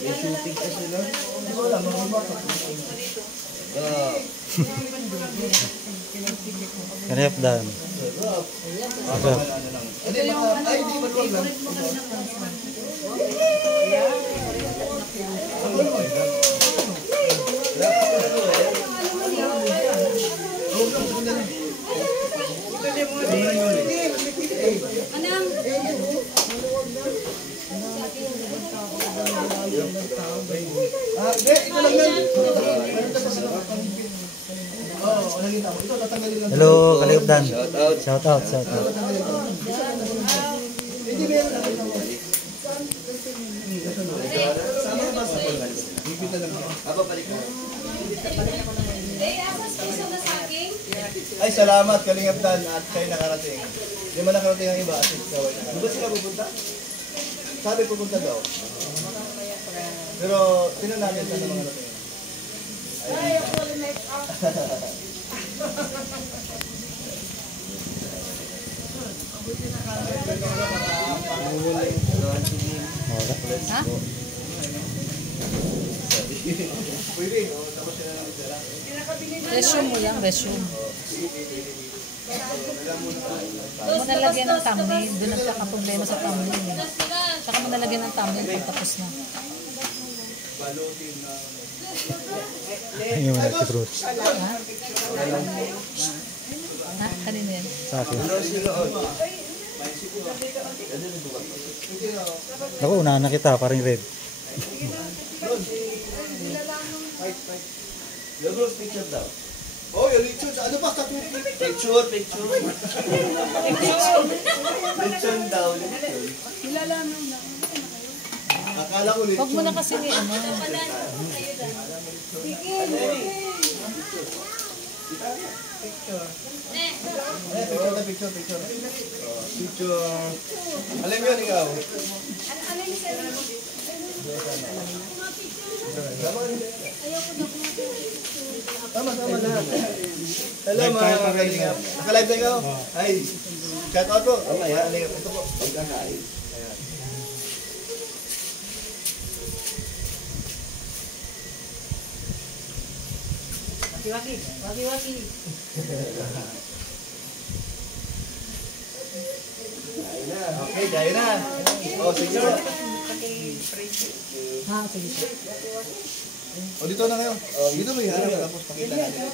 shooting kasi lang. Wala, mga bata. Kanip dan. Ito yung favorite mo kami ng Klansman. Hello, Kalip dan. Shout out. Ay, salamat Kalingap Dan at kayo nakarating. Hindi man nakarating ang iba at ikaw ay nakarating. Di ba sila pupunta? Sabi pupunta daw. Pero tinan namin sa mga narating. Ha? Resume mo lang, resume. Huwag mo nalagyan ng thumbnail. Doon nagkakaproblema sa thumbnail. Saka mo nalagyan ng thumbnail pag tapos na. Yung nag-fruits. Ha? Kanina yan? Sa akin. Ako, unahan na kita, parang red. Lagos picture daw. Oh, yung lechon. Ano ba? Picture. Lechon daw. Kilalaman na. Akala ko lechon. Huwag mo na kasi ni ano. Picture. Picture. Alam yun ikaw? Tama na. Hello mga kalingap. Naka-live na ikaw? Ay, shout out po. Ito po. Pagkakain. Waki. Okay, gaya na. Oh, sige po. Ha, sige. O, dito na kayo. Dito mo iharap tapos pakita natin.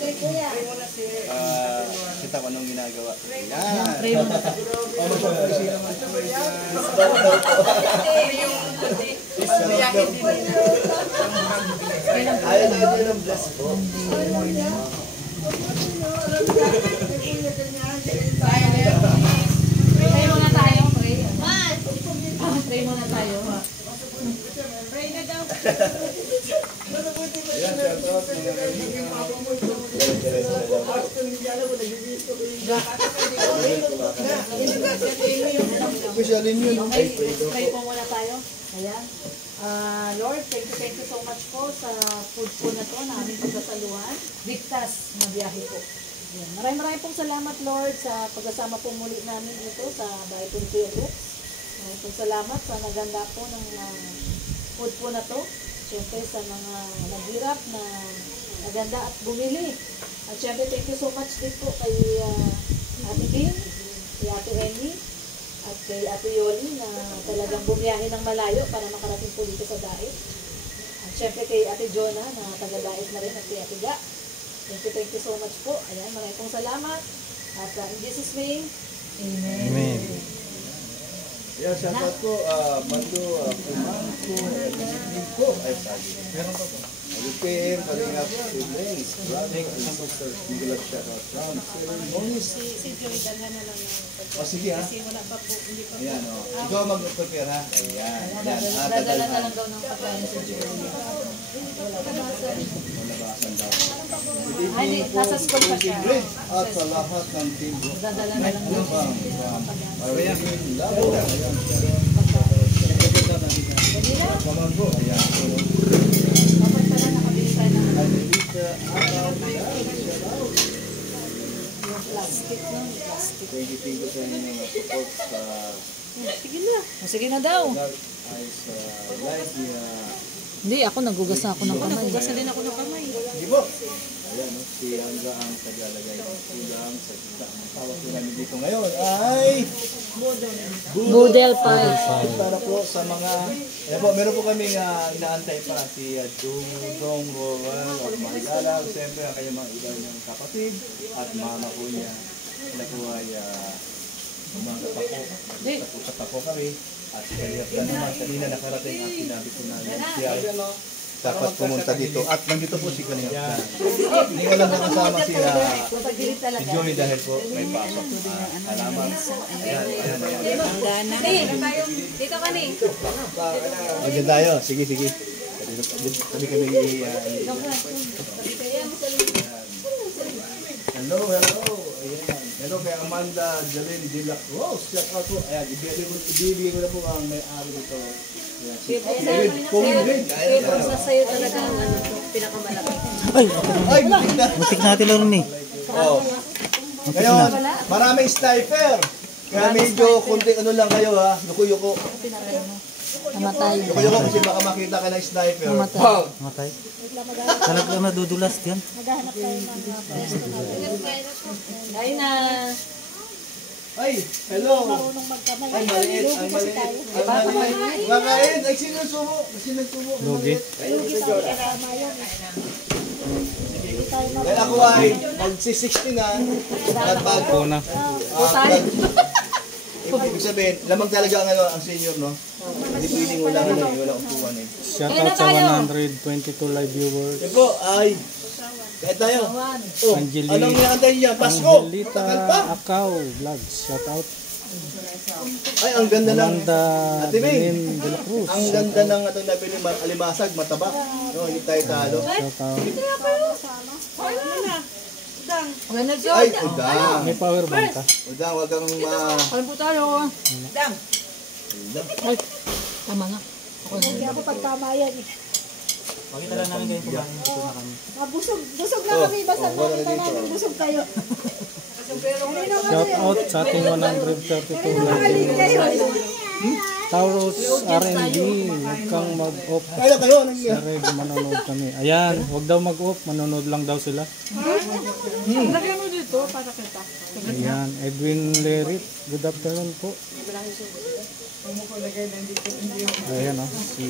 Kita ko anong ginagawa. Yan. Pray mo na. Ayaw na ito ng bless po. Pray muna tayo. Pray muna tayo. Pray na daw. Yan, shout out. Officialin yun. Pray po muna tayo. Ayan. Lord, thank you so much po sa food po na to na aming pagkasaluhan. Ligtas na biyahe po. Ayan. Maraming pong salamat, Lord, sa pagkasama po muli namin ito sa Bahay po ni Kuya Brooks. Maraming pong salamat sa naganda po ng food po na to. Siyempre sa mga naghirap na naganda at bumili. At siyempre, thank you so much din po kay Ate Kim, kay Ate Emmy, at kay Ate Yoli na talagang bumiyahe ng malayo para makarating po dito sa Daet. At syempre kay Ate Jonah na taga-Daet na rin at kay Ate Ga. Thank you so much po. Ayan, maraming pong salamat. At in Jesus' name, Amen. Amen. Yan, shout out po. Mando, Kumangko, Niko. Ay, sabi. Meron pa po. Alipin, Kalingap, siblings, brothers, and sisters. Hindi lang shout out from ceremonies. Si Joy, dala na lang ng O, sige ha. kasi wala pa po, hindi pa po. Ayan, o. Ikaw mag-prepare ha. Ayan. Dadala na lang daw ng pagkain si Joy. Malabasan daw. Ay, di, nasa school pa siya. At sa lahat ng team. Dadala na lang daw. Ayan. Ayan. Kamangko. Ayan. Dapat pala nakabili tayo ng plastic na. Plastic. Thank you sa inyong support sa Sige na. Sige na daw. ay sa live niya Hindi, ako nagugas na ako ng kamay. Nagugas na din ako ng kamay. Di ba? Ayan, no? Si Angga ang tagalagay ng ulam sa kita. Ang tawag ko namin dito ngayon ay Budel pie. para po sa mga ayan po, meron po kami inaantay pa si Dong Rowan of Mandalag, siyempre ang kanyang mga iba niyang kapatid at mama po niya na po ay mga tapo kami at kaya naman kanina nakarating at sinabi ko na siya dapat pumunta dito at nandito po si Kalingap Dan. Hindi ko lang nakasama si Joey dahil po may pasok. Salamat. Dito ka ni. Agad tayo. Sige. Kami Hello. Ayan. Hello kay Amanda Jalen de la Cruz. Shout out po. Ayan, ibibigay ko na po ang may-ari dito. Pero sa sayo talaga ang pinakamalaki. Ay, Ay, butik na. butik natin lang rin eh. Oh. Ngayon, maraming sniper. Kaya medyo kunti ano lang kayo ha. Yuko-yuko. Namatay. Yuko-yuko kasi baka makita ka ng sniper. Namatay. Bang! Matay. Talagang nadudulas yan. Ayun na. Ay, hello. Ay, maliit. Ay, maliit. Makain. Ay, sinusubo. Lugi. Dahil ako ay magsi-60 na. At pag... Una. Ibig sabihin, lamang talaga ang senior, no? Hindi pwedeng walang upuan eh. Shout out sa 122 live viewers. Yan po, ay... Kahit tayo. Oh, Angelina. anong nilaantay niya? Pasko! Angelita Takal pa! Akaw Vlogs. Shout out. Ay, ang ganda ng... Amanda Ate May, Belen de la Cruz. ang ganda ng atong nabili alimasag, mataba. No, hindi tayo talo. Shout out. Ay, udang. May power bank ka. Udang, wag kang Kain po tayo. Ay, tama nga. Hindi ako pagtamayan eh. Pakita lang namin kayo kumain dito na kami. Busog na kami. Basta makita namin busog kayo. Shout out sa ating 132 live viewers. Tauros R&B, huwag kang mag-off. Kaya kayo, ano Sa Red, manonood kami. Ayan, huwag daw mag-off, manonood lang daw sila. Lagyan mo dito para kita. Ayan, Edwin Lerit, good afternoon po. Ayan o, si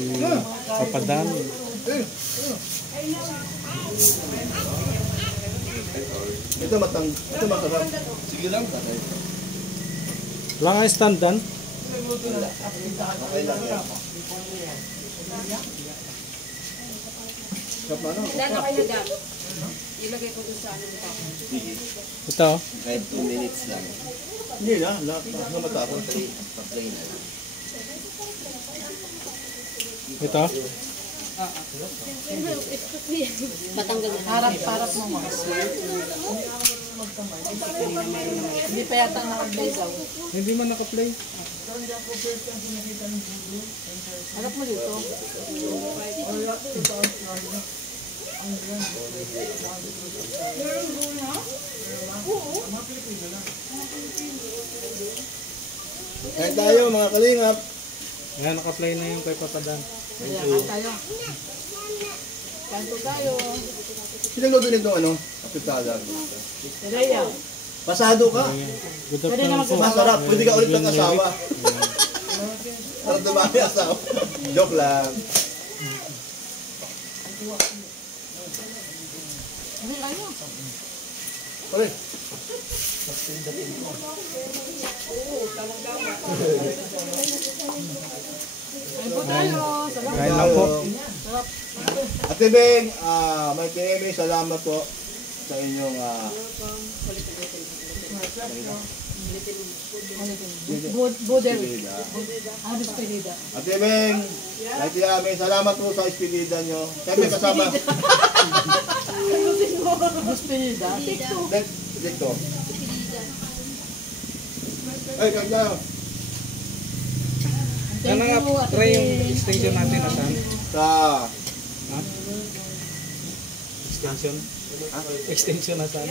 Papadan. Ito masarap. Sige lang, tatay. Lang ay standan. Okay lang yan. Sarap na, no? Lalo kayo gab. Ilagay ko doon sa ano nito. Ito, Kahit 2 minutes lang. Hindi na, matapon. Pa-play na lang. ito. Patanggal na. Harap mo mo. Hindi pa yata nakablazaw. Hindi man naka-play. Harap mo dito. Kahit tayo, mga kalingap. Ayan, naka-play na yung kay Papadan. Ayan, tayo. Kanto tayo. Sinagluto nito, ano? Apitada. Raya. Pasado ka. Good afternoon po. Masarap. Pwede ka ulit ng Edwin asawa. Lerit. Para dumami asawa. Joke lang. Hindi kayo. Pare. Kain po tayo. Salamat. Kain lang po. Ate Beng, may KM, salamat po sa inyong Budel. spilida. Ano despedida? Ate Beng, may KM, salamat po sa spilida nyo. Siyempre kasama. Despedida. Dito. Ay, kaya. Thank you, Ate Beng. extension natin nasaan? Sa... Extension? Extension nasaan?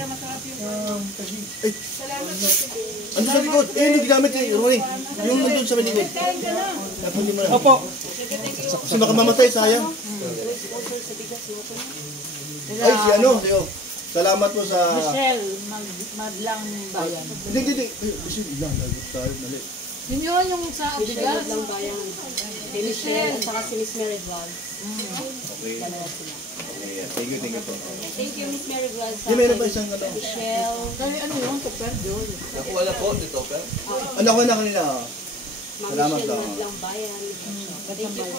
Ano sa likod? Eh, hindi ginamit eh, Ronnie. Yung nandun sa likod. Dapat hindi mo na. Opo. Kasi baka mamatay, sayang. Ay, si ano, Leo. Salamat po sa... Michelle, Madlang Bayan. Hindi. Ay, kasi ilan, tayo, mali. Yun yun yung sa Michelle Abigas. lang bayan. Si Michelle at saka si Miss Mary Vlogs. Okay. Okay, thank you po. Thank you, Miss Mary Vlogs. Hindi, meron pa isang ano. Michelle. Kaya ano yun, Tupper Joy. Nakuha na po dito, pero Ano ko na kanina? Ma'am Salamat Michelle daw. Madlang Bayan. Thank you.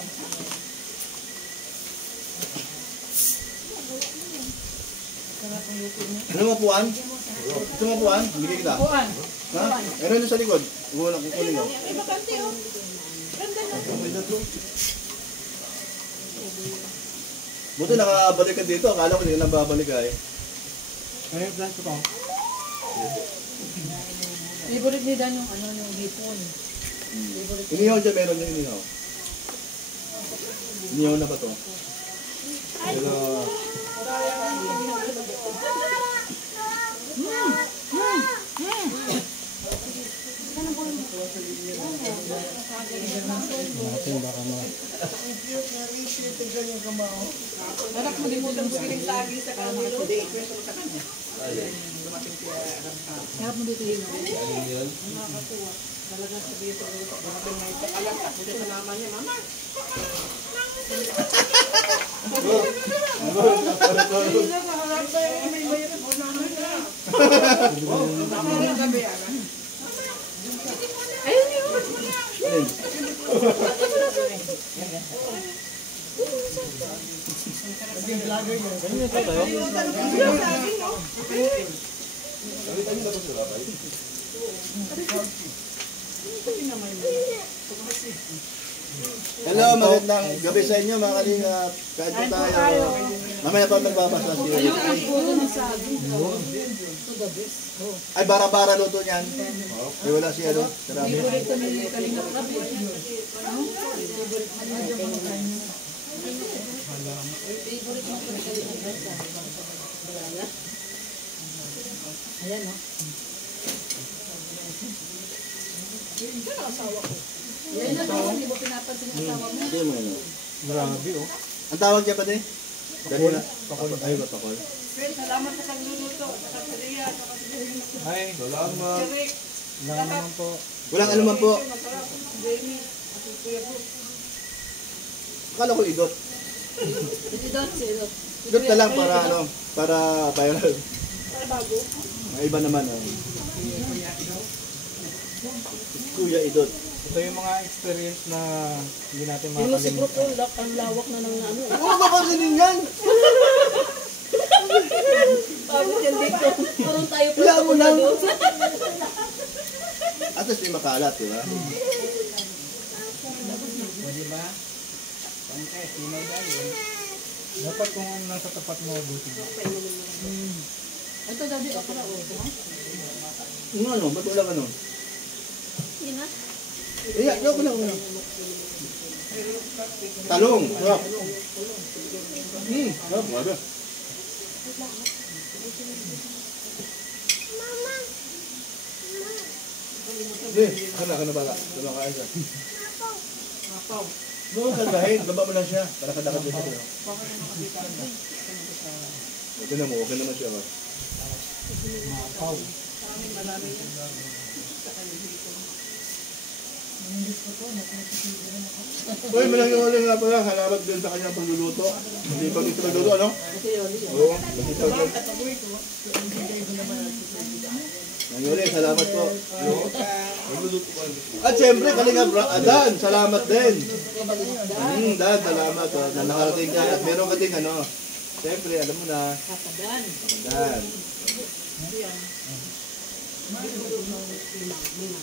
Ano mo puwan? Gusto mo puwan? Bigay kita. Kuan. Ha? Meron yung sa likod. Kukunin mo. Buti nakabalik ka dito. Akala ko hindi ka nababalik ka eh. Ay, plan ko to. Favorite ni Dan yung ano, yung hipon. Inihaw dyan, meron yung inihaw. Inihaw na ba to? Pero... Natin baka ma... Anak mo din mo lang siling tagi sa kanilo. Harap mo dito yun. Talaga sabihin ko dito. Alam ka, dito sa naman niya, mama. Ayun. Hello, magandang gabi sa inyo mga kalingap. Kahit po tayo. Mamaya pa magbabasa siya. Ay, bara-bara luto niyan. Ay, wala siya, no? Sarami. Favorite ni Kalingap Rabi. Ayan, no? Yan na daw, hindi mo pinapansin yung asawa mo. Hindi mo yun. Grabe, oh. Ang tawag niya pa din? Dali na. Ay, bakol. Salamat sa kagluluto, sa katriya, sa katriya. Ay, Salamat. lang naman po. Walang anuman po. Masarap. Jamie, at Kuya Bro. Akala ko idot. Si Dot, si Dot. Idot na lang para ano, para viral. Para bago. May iba naman, oh. Kuya idot. Ito yung mga experience na hindi natin Yung si Bro makakalimutan. po, ang lawak na ng ano. Oo, papansinin yan! Pagod yan dito. Parang tayo pa. Wala mo lang. At least may makalat, di ba? Dapat kung ano nasa tapat mo, buti mo. Ito, daddy, okra, oh. Yung ano, ba't walang ano? Yun na. Eh, ako lang. Talong. Sarap. Sarap, grabe. Hindi, kana bala. Dama ka isa. Doon ka dahil, daba mo lang siya. Para kadakad mo siya. Okay na mo, okay naman siya. Mapaw. Uy, malaki ulit nga pala. Halamat din sa kanyang pagluluto. Hindi pa dito pagluluto, ano? Oo, dito pagluluto. Nangyari, salamat po. At siyempre, Kalingap Adan, salamat din. Dan, salamat. Na nakarating ka. At meron ka din, ano. Siyempre, alam mo na. Dan.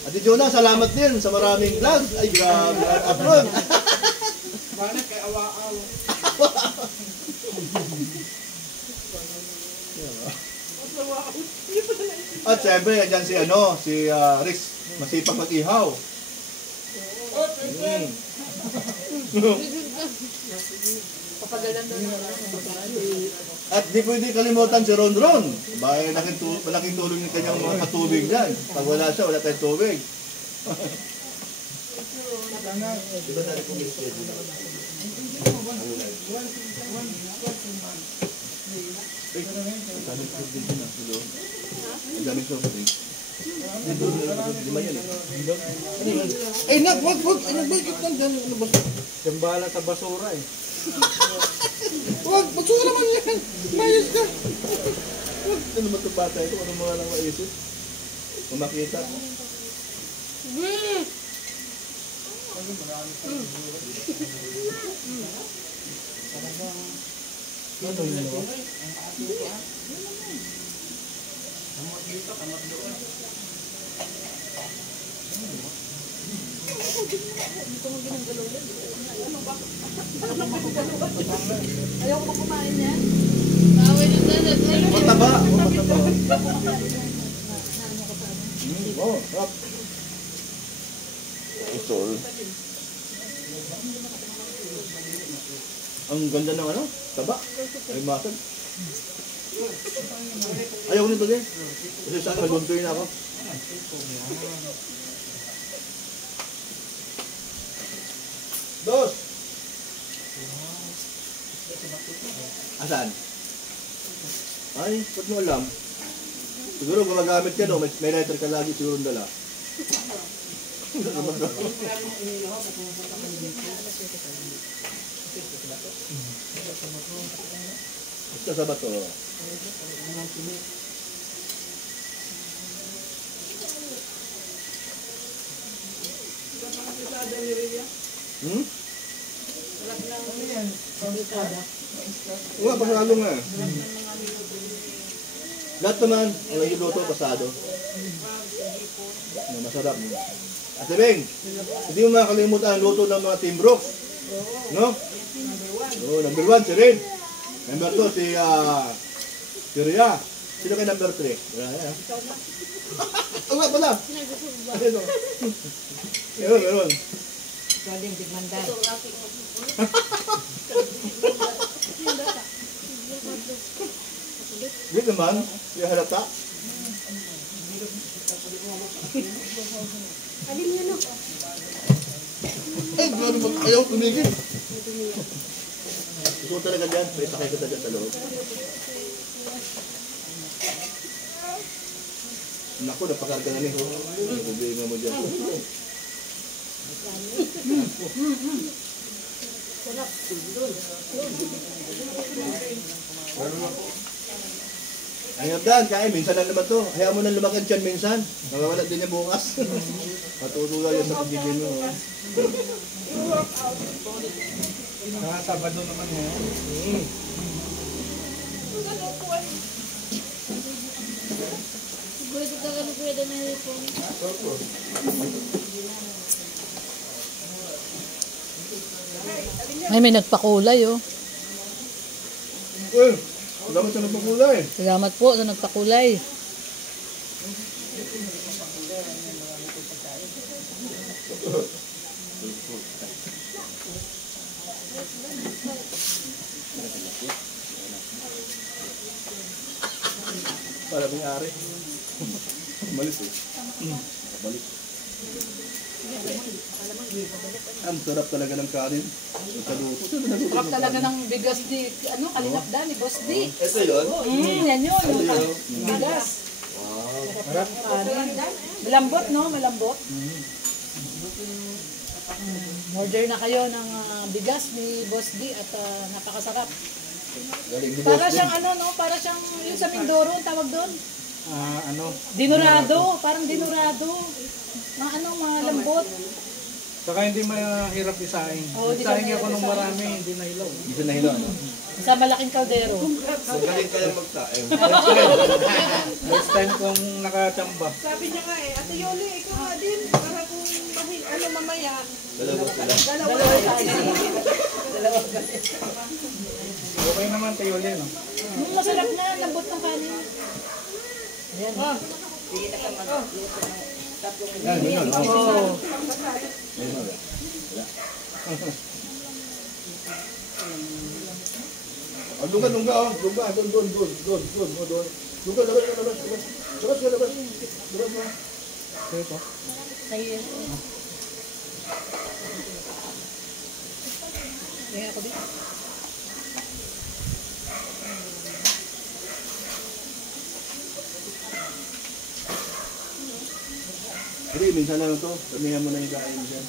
Ate Jonah, salamat din sa maraming vlog. Ay, grabe. Upload. Bakit kay awa-aw? At siyempre, andyan si ano, si Rick, masipag mag-ihaw. Papagalan doon. At di pwede kalimutan si Ron Ron. Bakit malaking tulong yung kanyang mga patubig dyan. Pag wala siya, wala tayong tubig. Diba dali kong Ang daming soft drink. Lima yan eh. Ay, wag. Ay, nagbagit lang dyan. Ano ba? Gambala sa basura eh. Wag, magsura naman yan. Mayos ka. Ano naman itong bata ito? Ano mga lang maisip? Kung makita. Ayaw ko kumain yan. Mataba. Mataba. Oh, rap. Isol. Ang ganda ng ano? Taba. Ay masag. Ayaw ko nito din. Kasi saan maguntoy na ako. Dos. Asan? Ay, ba't mo alam? Siguro gumagamit ka no, may lighter ka lagi siguro dala. Ito sa bato. Hmm? Wala, pasado nga. Lahat naman, ang niluto, pasado. Masarap. Ate Beng, hindi mo makakalimutan ang luto ng mga Team Brooks. No? Oh, number 1, si Rin. Number 2, si Ria. Sino kayo number 3? Wala pala. Ayun. Meron. Ikaw din, tigmandan. Wait naman, yung halata. Alin yun o? Ay, grabe ayaw tumigil. Gusto ko talaga dyan, may sakay kita dyan sa loob. Naku, napakarga na niyo. Problema mo dyan. Ay, Abdan, kain. Minsan lang naman to. Hayaan mo nang lumakad dyan minsan. Nawawala din yung bukas. Matutula yan sa pagiging mo. Sabado naman ngayon. Pwede ka gano'n pwede na ito. Ay, may nagpakulay oh. Uy, salamat sa nagpakulay. Salamat po sa nagpakulay. Para may-ari. Malis eh. Balik. Ang sarap talaga ng kanin. Ang saluto. Sarap talaga ng bigas ni, Kalinapdan, ni Boss D. Ito yun? Yan yun. Bigas. Harap. Malambot, no? Malambot. Order na kayo ng bigas ni Boss D at napakasarap. Galing ni Para Boss siyang din. no? Para siyang yung sa Mindoro, ang tawag doon. Dinurado. Parang dinurado. Mga lambot. Saka hindi mahirap isahin. Oo, di Isahin siya ako ng mahirap marami, hindi na ilaw. Hindi siya nahilo, ano? Sa malaking kaldero. Magaling kayang magsaing. Next time kung nakatamba. Sabi niya nga eh, Ate Yoli, ikaw nga din. Para kung mamaya. Dalawa sila. Dalawa kasi. Okay naman tayo ulit, no? Masarap na, lambot ng kanin. Ayan. Yan, yun. Oh. Lungga, oh. Lungga, doon. Lungga, labas. Tingnan ako dito. Hindi, minsan lang to. Damihan mo na yung kain dyan.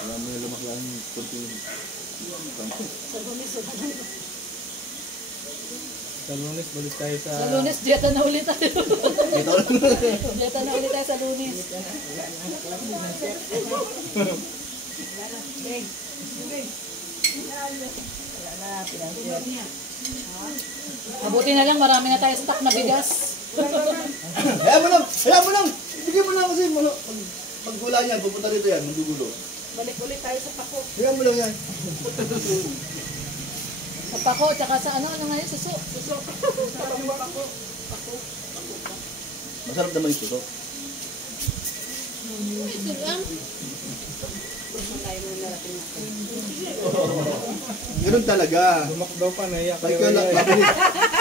Wala mo yung lumaklaan yung kunti. Sa Lunes, sa Lunes. Sa Lunes, balik tayo sa... Sa Lunes, dieta na ulit tayo. Ito lang. Dieta na ulit tayo sa Lunes. Mabuti na lang, marami na tayo stock na bigas. Hayaan mo lang! Hayaan mo lang! Bigyan mo lang kasi pag wala yan, pupunta dito yan, magugulo. Balik ulit tayo sa pako. Hayaan mo lang yan. Sa pako, tsaka sa ano ngayon, suso. Suso. Sarap yung pako. Masarap naman yung suso. Ganun talaga. Tumakbo pa, naiyak Pag kay ka Rhea. mabilis,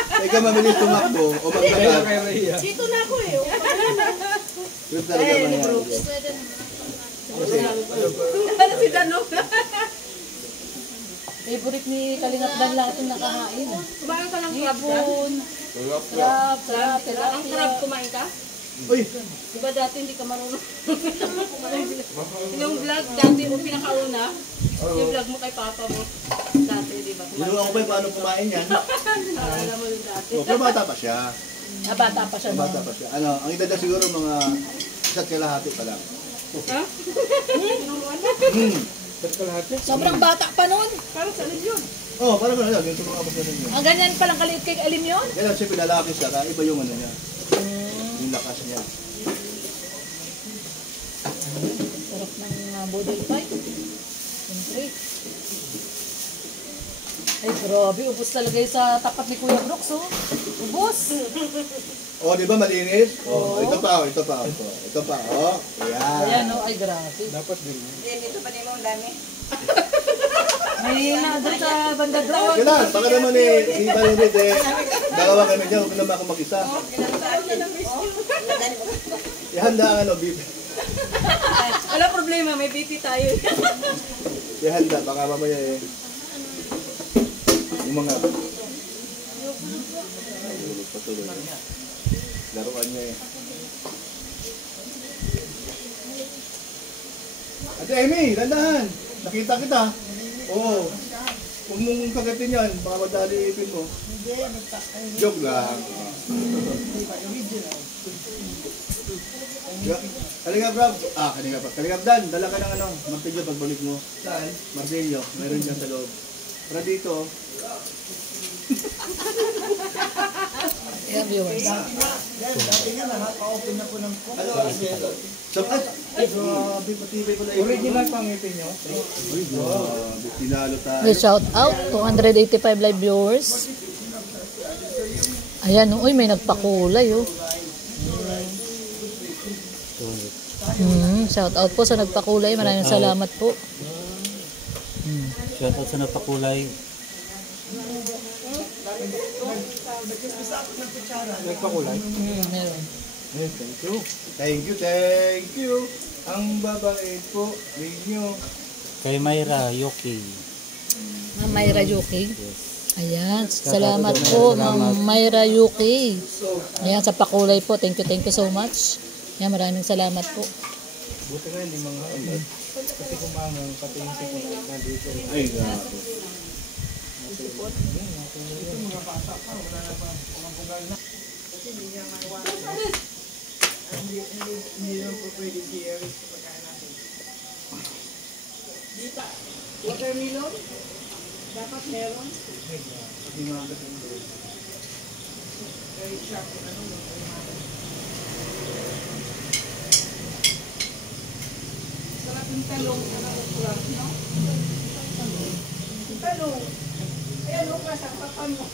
pag ka mabilis tumakbo o Naiyak maglakad, kay Rhea. Dito na ako eh. yun talaga mangyayari. Ano si Dano? Favorite ni Kalingap Dan lahat yung nakahain. Kumain ka ng crab Dan? Ibon, crab, Ang tilapia. crab kumain ka? Uy! Diba dati hindi ka marunong? Yung vlog dati, yung pinakauna, yung vlog mo kay papa mo. Dati, di ba? Niluwa ko pa yung paano kumain yan. Alam mo yung dati. O, pero bata pa siya. Bata pa siya. Bata pa siya. Ano, ang edad na siguro mga isa't kalahati pa lang. Ha? Ba't ka lahat yun? Sobrang bata pa nun. Parang sa yun. Oh, parang ano lang, yung mga kapatid niya. Ang ganyan palang kaliit kay Alim yun. Kaya siya pinalaki siya, kaya iba yung ano niya. Yung lakas niya. Sarap ng bodil pie. Siyempre. Ay, grabe. Ubus talaga yung sa tapat ni Kuya Brooks, oh. Ubus. Oh, di ba malinis? Oh, ito pa, ito pa. Ito pa, oh. Ayan, Ayan. oh. Ay, grabe. Dapat din. May na doon sa banda doon. Kaya lang, baka naman eh, iba rin rin eh. Dalawa kami dyan, huwag naman ako mag-isa. Ihanda ang ano, beef. Wala problema, may BP tayo. Ihanda, baka mamaya eh. Yung mga... Ay, patuloy. Laruan niya eh. Ate Amy, dandahan. Nakita kita. Oo. Huwag mong kagatin yan. Baka madali ipin mo. Joke lang. Kalingap Rob. Kalingap Rob. Kalingap Dan, dala ka ng ano, martilyo pagbalik mo. Saan? Martilyo. Meron dyan sa loob. Para dito. Ayan, viewers. So, matibay ko na ipin. Original pangipin nyo? Uy, pinalo tayo. May shout out. 285 live viewers. Ayan, oh. Uy, may nagpakulay, oh. Shout out po sa nagpakulay. Maraming salamat po. Shoutout sa napakulay. Nagpakulay? Meron. Thank you. Thank you, thank you. Ang babait po ninyo. Kay Myra Yoki. Ma'am Myra Yuki. Ayan. Salamat po, Ma'am Myra Yuki. Ayan, sa pakulay po. Thank you so much. Ayan, maraming salamat po. Buti nga hindi mga ano. Kasi kumangang pati yung sipon nandito. Ay, grabe. Watermelon? Dapat meron. Very sharp. Sarap yung talong na okra, no? Talong. Ayan, okra sa papa mo.